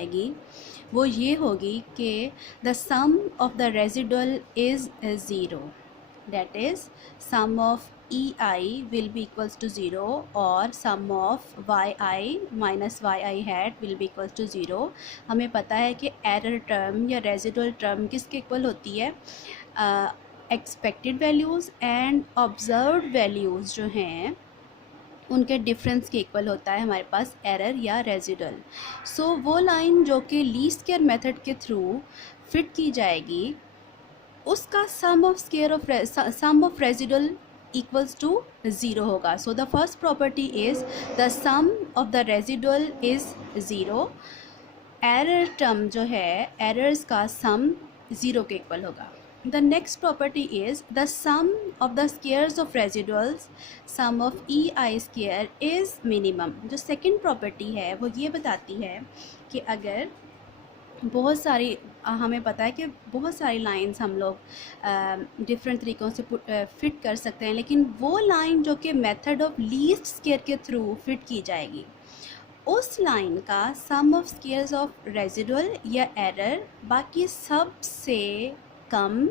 आएगी वो ये होगी कि the sum of the residual is zero, that is sum of e i will be equals to zero और sum of y i minus y i hat will be equals to zero. हमें पता है कि error term या residual term किसके equal होती है, expected values and observed values जो हैं उनके डिफरेंस के इक्वल होता है हमारे पास एरर या रेजिडुअल। सो वो लाइन जो कि लीस्ट स्क्वायर मेथड के थ्रू फिट की जाएगी उसका sum of residual equals to zero होगा। So the first property is the sum of the residual is zero. Error term जो है एरर्स का सम ज़ीरो के इक्वल होगा। The next property is the sum of the squares of residuals, sum of ei square is minimum। जो second property है वो ये बताती है कि अगर बहुत सारी हमें पता है कि बहुत सारी लाइंस हम लोग डिफरेंट तरीक़ों से फिट कर सकते हैं, लेकिन वो लाइन जो कि मेथड ऑफ लीस्ट स्क्वायर के थ्रू फिट की जाएगी उस लाइन का सम ऑफ स्क्वायर्स ऑफ रेजिडुअल या एरर बाकी सब से कम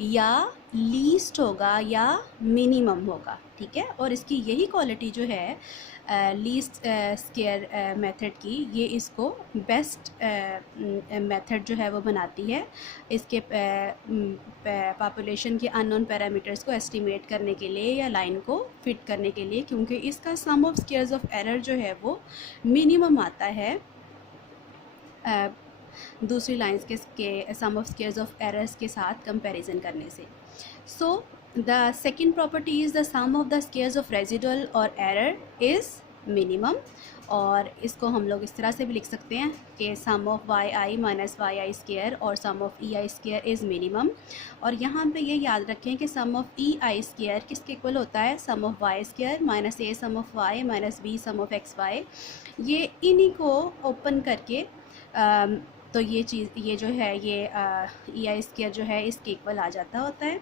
या लीस्ट होगा या मिनिमम होगा, ठीक है। और इसकी यही क्वालिटी जो है लीस्ट स्क्वायर मेथड की, ये इसको बेस्ट मेथड जो है वो बनाती है इसके पॉपुलेशन के अननोन पैरामीटर्स को एस्टिमेट करने के लिए या लाइन को फिट करने के लिए, क्योंकि इसका sum of squares of error जो है वो मिनिमम आता है दूसरी लाइंस के sum of squares of errors के साथ कंपैरिजन करने से। So the second property is the sum of the squares of residual or error is minimum, और इसको हम लोग इस तरह से भी लिख सकते हैं कि sum of y i minus y i square और sum of e i square is minimum. और यहाँ पे ये याद रखें कि sum of e i square किसके इक्वल होता है, sum of y square minus a sum of y minus b sum of x y. ये इन्हीं को ओपन करके तो ये चीज़ ये जो है ये ई आई स्क्वायर जो है इसके इक्वल आ जाता होता है।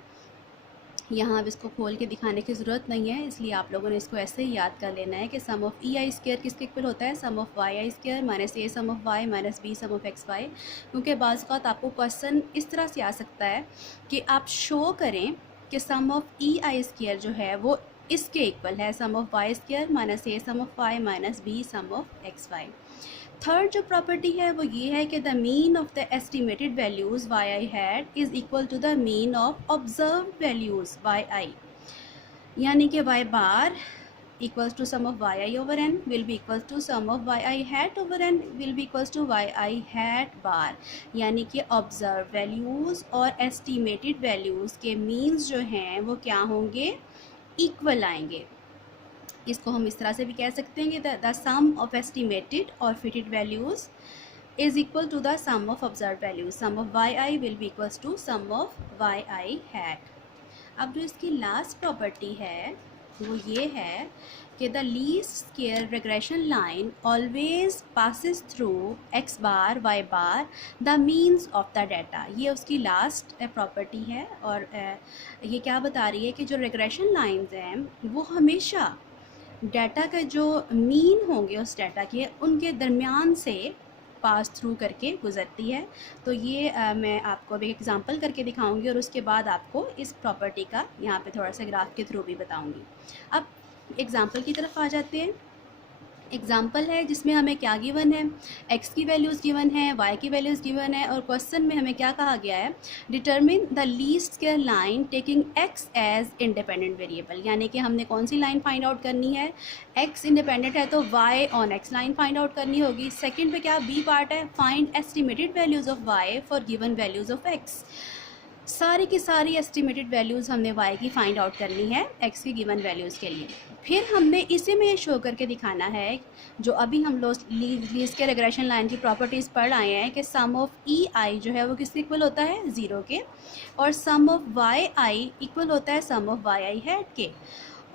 यहाँ अब इसको खोल के दिखाने की ज़रूरत नहीं है, इसलिए आप लोगों ने इसको ऐसे ही याद कर लेना है कि sum of e i square किसके इक्वल होता है, sum of y i square minus a sum of y minus b sum of x y. क्योंकि बाज़ औक़ात आपको क्वेश्चन इस तरह से आ सकता है कि आप शो करें कि sum of e i square जो है वो इसके इक्वल है, sum of y square minus a sum of y minus b sum of x y. Third जो प्रॉपर्टी है वो ये है कि the mean of the estimated values y i hat is equal to the mean of observe values y i, यानी कि y bar equals to sum of y i over n will be equals to sum of y i hat over n will be equals to y i hat bar. यानी कि observe values और estimated values के means जो हैं वो क्या होंगे, equal आएंगे। इसको हम इस तरह से भी कह सकते हैं कि the sum of estimated or fitted values is equal to the sum of observe values, sum of y i will be equals to sum of y i hat. अब जो इसकी लास्ट प्रॉपर्टी है वो ये है कि the least square regression line always passes through x bar y bar the means of the data. ये उसकी लास्ट प्रॉपर्टी है और ये क्या बता रही है कि जो रिग्रेशन लाइंस हैं वो हमेशा डाटा का जो मीन होंगे उस डाटा के उनके दरमियान से पास थ्रू करके गुज़रती है। तो ये मैं आपको अभी एग्जांपल करके दिखाऊंगी और उसके बाद आपको इस प्रॉपर्टी का यहाँ पे थोड़ा सा ग्राफ के थ्रू भी बताऊंगी। अब एग्जांपल की तरफ आ जाते हैं। एग्जाम्पल है जिसमें हमें क्या गिवन है, x की वैल्यूज़ गिवन है, y की वैल्यूज़ गिवन है, और क्वेश्चन में हमें क्या कहा गया है, determine the least square line taking x as independent variable. यानी कि हमने कौन सी लाइन फाइंड आउट करनी है, x इंडिपेंडेंट है तो y on x line find out करनी होगी। सेकेंड पे क्या b पार्ट है, find estimated values of y for given values of x। सारी की सारी एस्टिमेटेड वैल्यूज़ हमने y की फाइंड आउट करनी है x की गिवन वैल्यूज़ के लिए। फिर हमने इसी में ये शो करके दिखाना है जो अभी हम लोग लीस्ट के रिग्रेशन लाइन की प्रॉपर्टीज़ पढ़ आए हैं कि सम ऑफ ई आई जो है वो किसके इक्वल होता है, ज़ीरो के, और sum of y i equal होता है sum of y i hat के।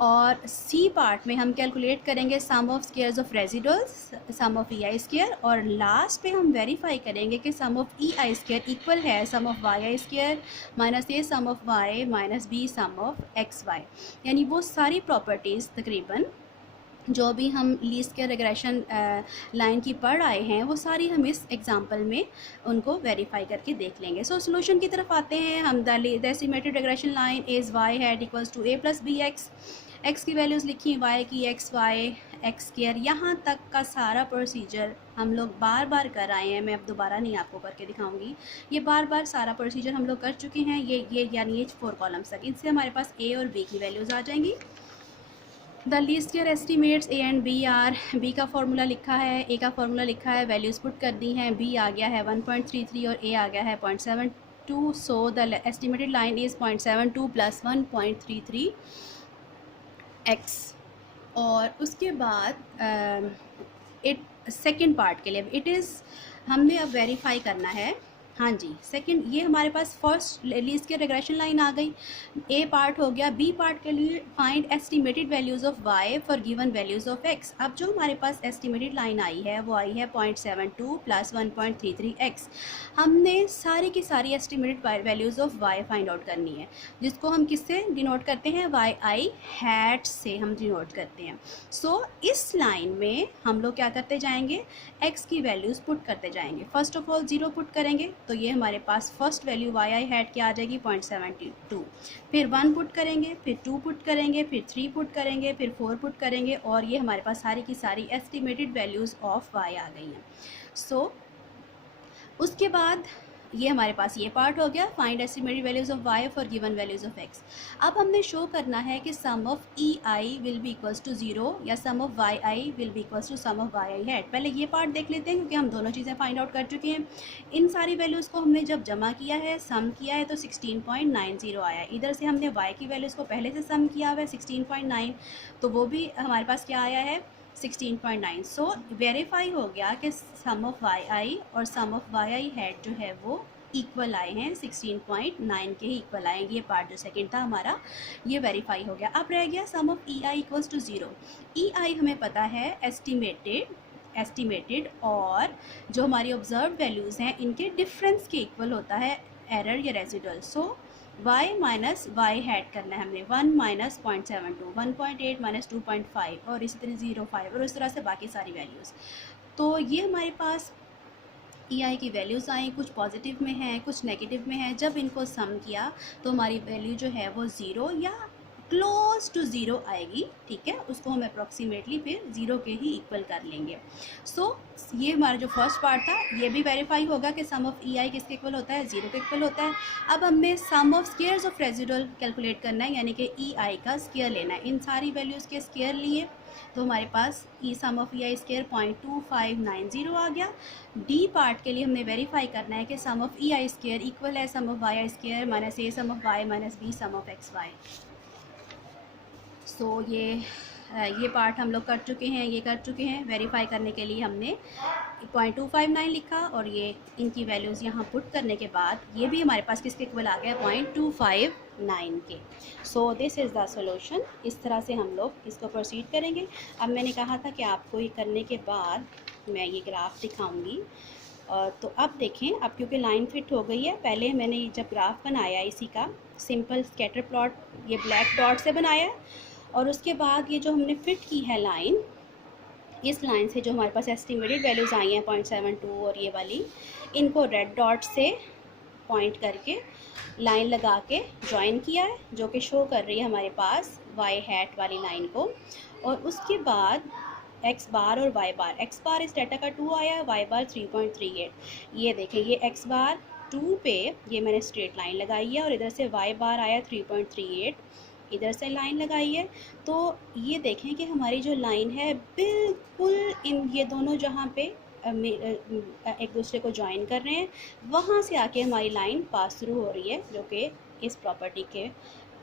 और सी पार्ट में हम कैलकुलेट करेंगे sum of squares of residuals, sum of e i square, और लास्ट पे हम वेरीफाई करेंगे कि sum of e i square equal है sum of y i square minus a sum of y minus b sum of x y. यानी वो सारी properties तकरीबन जो भी हम लीस्ट स्क्वायर रिग्रेशन लाइन की पढ़ आए हैं वो सारी हम इस एग्जांपल में उनको वेरीफाई करके देख लेंगे। सो सॉल्यूशन की तरफ आते हैं हम। The estimated regression line is y hat equals to a plus b x. X की वैल्यूज़ लिखी, वाई की एक्स वाई एक्स स्क्वायर। यहाँ तक का सारा प्रोसीजर हम लोग बार बार कर आए हैं, मैं अब दोबारा नहीं आपको करके दिखाऊंगी। ये बार बार सारा प्रोसीजर हम लोग कर चुके हैं। ये यानी ये 4 कॉलम्स तक, इनसे हमारे पास ए और बी की वैल्यूज़ आ जाएंगी। The least square estimates a and b are. B का फॉर्मूला लिखा है, ए का फॉर्मूला लिखा है, वैल्यूज़ पुट कर दी हैं। बी आ गया है 1.33 और ए आ गया है 0.72। So the estimated line is 0.72 plus 1.33 x. और उसके बाद इट सेकेंड पार्ट के लिए इट इज़ हमने अब वेरीफाई करना है। हाँ जी, सेकंड, ये हमारे पास first least square regression line आ गई, ए पार्ट हो गया। बी पार्ट के लिए find estimated values of y for given values of x. अब जो हमारे पास एस्टिमेटेड लाइन आई है वो आई है 0.72 प्लस 1.33 एक्स। हमने सारी की सारी estimated values of y find out करनी है, जिसको हम किससे डिनोट करते हैं, वाई आई हैट से हम डिनोट करते हैं। सो इस लाइन में हम लोग क्या करते जाएंगे, एक्स की वैल्यूज़ पुट करते जाएंगे। फर्स्ट ऑफ ऑल 0 पुट करेंगे तो ये हमारे पास first value Y i hat क्या आ जाएगी 0.72। फिर 1 पुट करेंगे, फिर 2 पुट करेंगे, फिर 3 पुट करेंगे, फिर 4 पुट करेंगे, और ये हमारे पास सारी की सारी एस्टिमेटेड वैल्यूज़ ऑफ वाई आ गई हैं। सो उसके बाद ये हमारे पास ये पार्ट हो गया, find estimated values of y for given values of x. अब हमने शो करना है कि sum of e i will be equals to 0 या sum of y i will be equals to sum of y i hat. पहले ये part देख लेते हैं क्योंकि हम दोनों चीज़ें फाइंड आउट कर चुके हैं। इन सारी वैल्यूज़ को हमने जब जमा किया है, सम किया है, तो 16.90 आया। इधर से हमने वाई की वैल्यूज़ को पहले से सम किया हुआ है 16.9, तो वो भी हमारे पास क्या आया है 16.9। सो वेरीफाई हो गया कि सम ऑफ वाई आई और sum of y i hat जो है वो इक्वल आए हैं, 16.9 के ही इक्वल आएंगे। ये पार्ट जो सेकंड था हमारा ये वेरीफाई हो गया। अब रह गया sum of e i equals to 0। E i हमें पता है एस्टिमेटेड और जो हमारी ऑब्जर्व वैल्यूज़ हैं इनके डिफरेंस के इक्वल होता है एरर या रेजिडुअल। सो y माइनस वाई हैट करना है हमने, 1 माइनस 0.72, 1.8 माइनस 2.5 और इसी तरह 0.5 और इस तरह से बाकी सारी वैल्यूज़। तो ये हमारे पास ई आई की वैल्यूज़ आई, कुछ पॉजिटिव में हैं कुछ नेगेटिव में हैं। जब इनको सम किया तो हमारी वैल्यू जो है वो 0 या क्लोज टू 0 आएगी, ठीक है। उसको हम अप्रॉक्सीमेटली फिर 0 के ही इक्वल कर लेंगे। सो ये हमारा जो फर्स्ट पार्ट था ये भी वेरीफाई होगा कि सम ऑफ ई आई किसके इक्वल होता है, 0 के इक्वल होता है। अब हमें sum of squares of residual calculate करना है, यानी कि ई आई का स्क्वायर लेना है। इन सारी वैल्यूज़ के स्क्वायर लिए तो हमारे पास ई सम ऑफ ई आई स्क्वायर 0.2590 आ गया। डी पार्ट के लिए हमने वेरीफाई करना है कि sum of e i square equal है sum of y i square minus a sum of y minus b sum of x y. So ये पार्ट हम लोग कर चुके हैं, ये कर चुके हैं। वेरीफाई करने के लिए हमने 0.259 लिखा और ये इनकी वैल्यूज़ यहाँ पुट करने के बाद ये भी हमारे पास किसके इक्वल आ गया 0.259 के। So this is the solution. इस तरह से हम लोग इसको प्रोसीड करेंगे। अब मैंने कहा था कि आपको ये करने के बाद मैं ये ग्राफ दिखाऊंगी, तो अब देखें, अब क्योंकि लाइन फिट हो गई है, पहले मैंने जब ग्राफ बनाया इसी का सिंपल स्कैटर प्लॉट ये ब्लैक डॉट से बनाया, और उसके बाद ये जो हमने फिट की है लाइन, इस लाइन से जो हमारे पास एस्टिमेटेड वैल्यूज़ आई हैं 0.72 और ये वाली, इनको रेड डॉट से पॉइंट करके लाइन लगा के ज्वाइन किया है, जो कि शो कर रही है हमारे पास वाई हैट वाली लाइन को। और उसके बाद एक्स बार और वाई बार, एक्स बार इस डाटा का 2 आया है, वाई बार 3.38। ये देखें, ये एक्स बार 2 पे ये मैंने स्ट्रेट लाइन लगाई है और इधर से वाई बार आया 3.38, इधर से लाइन लगाई है। तो ये देखें कि हमारी जो लाइन है बिल्कुल इन ये दोनों जहाँ पे एक दूसरे को ज्वाइन कर रहे हैं, वहाँ से आके हमारी लाइन पास थ्रू हो रही है, जो कि इस प्रॉपर्टी के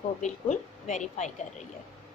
को बिल्कुल वेरीफाई कर रही है।